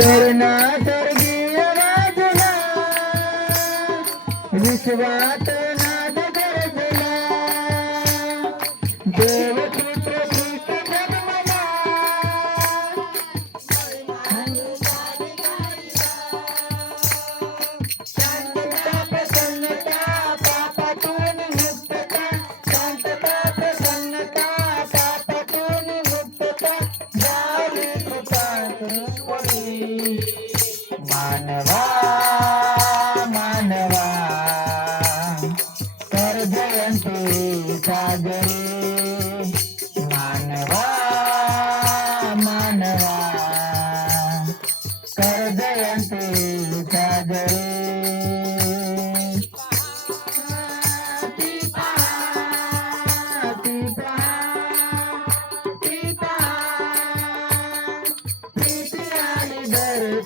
करुणा स्वर्गीय वाजुला विश्वात नाद गरजला देवपुत्र श्री जन्मला शांतता प्रसन्नता पापातून मुक्तता शांतता प्रसन्नता पापातून मुक्तता झाली कृपा ईश्वरी मानवा मानवा कर जयंती सागरे मानवा मानवा कर जयंती सागरे प्रीती आणि दर